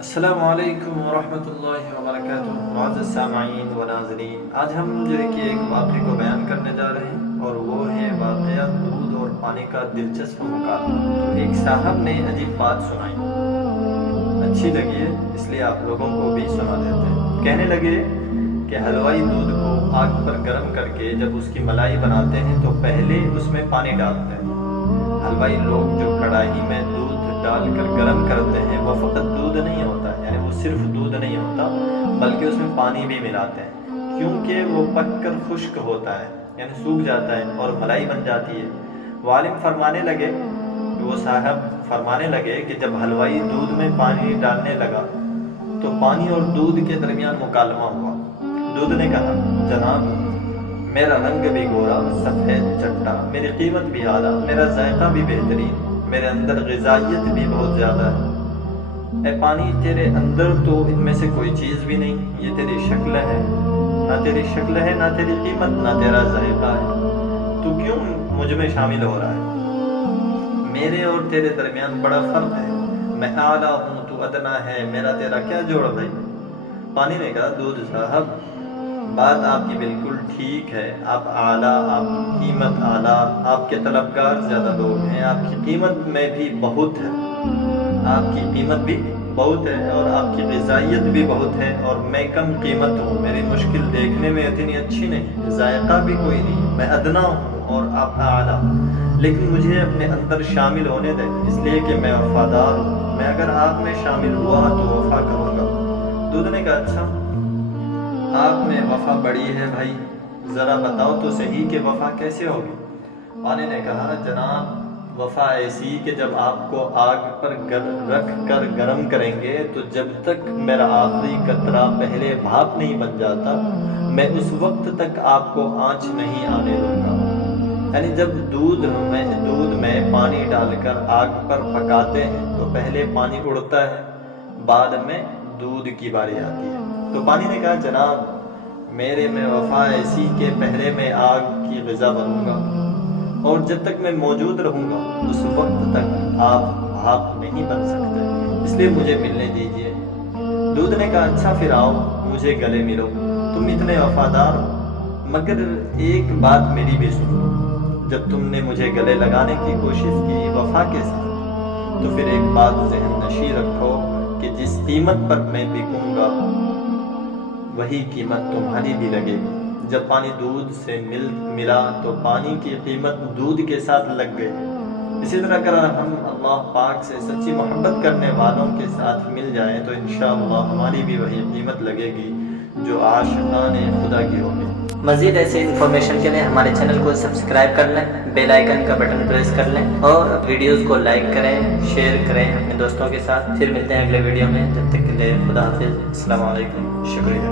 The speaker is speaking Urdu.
السلام علیکم ورحمۃ اللہ وبرکاتہ۔ معزز سامعین و ناظرین، آج ہم جو ہے کہ ایک واقعے کو بیان کرنے جا رہے ہیں اور وہ ہے واقعہ دودھ اور پانی کا دلچسپ مقابلہ۔ ایک صاحب نے عجیب بات سنائی، اچھی لگی ہے اس لیے آپ لوگوں کو بھی سنا دیتے ہیں۔ کہنے لگے کہ حلوائی دودھ کو آگ پر گرم کر کے جب اس کی ملائی بناتے ہیں تو پہلے اس میں پانی ڈالتے ہیں۔ حلوائی لوگ جو کڑاہی میں دودھ ڈال کر گرم کرتے ہیں وہ فقط دودھ نہیں ہوتا، یعنی وہ صرف دودھ نہیں ہوتا بلکہ اس میں پانی بھی ملاتے ہیں، کیونکہ وہ پک کر خشک ہوتا ہے، یعنی سوکھ جاتا ہے اور ملائی بن جاتی ہے۔ وہ صاحب فرمانے لگے کہ جب حلوائی دودھ میں پانی ڈالنے لگا تو پانی اور دودھ کے درمیان مکالمہ ہوا۔ دودھ نے کہا، جناب میرا رنگ بھی گورا، سفید چٹا، میری قیمت بھی اعلیٰ، میرا ذائقہ بھی بہترین، میرے اندر غذائیت بھی بہت زیادہ ہے۔ اے پانی، تیرے اندر تو ان میں سے کوئی چیز بھی نہیں، یہ تیری شکل ہے، نہ تیری شکل ہے، نہ تیری قیمت، نہ تیرا ذائقہ ہے، تو کیوں مجھ میں شامل ہو رہا ہے؟ میرے اور تیرے درمیان بڑا فرق ہے، میں اعلیٰ ہوں تو ادنا ہے، میرا تیرا کیا جوڑ بھائی؟ پانی نے کہا، دودھ صاحب بات آپ کی بالکل ٹھیک ہے، آپ اعلیٰ، آپ کی قیمت اعلیٰ، آپ کے طلبگار زیادہ لوگ ہیں، آپ کی قیمت میں بھی بہت ہے، آپ کی قیمت بھی بہت ہے اور آپ کی غذائیت بھی بہت ہے، اور میں کم قیمت ہوں، میری مشکل دیکھنے میں اتنی اچھی نہیں، ذائقہ بھی کوئی نہیں، میں ادنا ہوں اور آپ اعلیٰ، لیکن مجھے اپنے اندر شامل ہونے دیں، اس لیے کہ میں وفادار ہوں، میں اگر آپ میں شامل ہوا تو وفا کروں گا۔ دودھ نے کہا، اچھا آپ میں وفا بڑی ہے بھائی، ذرا بتاؤ تو صحیح کہ وفا کیسے ہوگی؟ پانی نے کہا، جناب وفا ایسی کہ جب آپ کو آگ پر رکھ کر گرم کریں گے تو جب تک میرا آخری قطرہ پہلے بھاپ نہیں بن جاتا میں اس وقت تک آپ کو آنچ نہیں آنے دوں گا۔ یعنی جب دودھ میں پانی ڈال کر آگ پر پکاتے ہیں تو پہلے پانی اڑتا ہے، بعد میں دودھ کی باری آتی ہے۔ تو پانی نے کہا، جناب میرے میں وفا ایسی کہ پہلے میں آگ کی غذا بنوں گا اور جب تک میں موجود رہوں گا اس وقت تک آپ بھاپ نہیں بن سکتے، اس لیے مجھے ملنے دیجیے۔ دودھ نے کہا، اچھا پھر آؤ مجھے گلے ملو، تم اتنے وفادار ہو، مگر ایک بات میری بھی سن لو، جب تم نے مجھے گلے لگانے کی کوشش کی وفا کے ساتھ تو پھر ایک بات ذہن نشیں رکھو کہ جس قیمت پر میں بکوں گا وہی قیمت تمہاری بھی لگے گی۔ جب پانی دودھ سے ملا تو پانی کی قیمت دودھ کے ساتھ لگ گئی۔ اسی طرح اگر ہم اللہ پاک سے سچی محبت کرنے والوں کے ساتھ مل جائیں تو انشاءاللہ ہماری بھی وہی قیمت لگے گی جو عاشقان خدا کی ہوگی۔ مزید ایسے انفارمیشن کے لیے ہمارے چینل کو سبسکرائب کر لیں، بیل آئیکن کا بٹن پریس کر لیں اور ویڈیوز کو لائک کریں، شیئر کریں اپنے دوستوں کے ساتھ۔ پھر ملتے ہیں اگلے ویڈیو میں، جب تک کے لیے خدا حافظ، السلام علیکم، شکریہ۔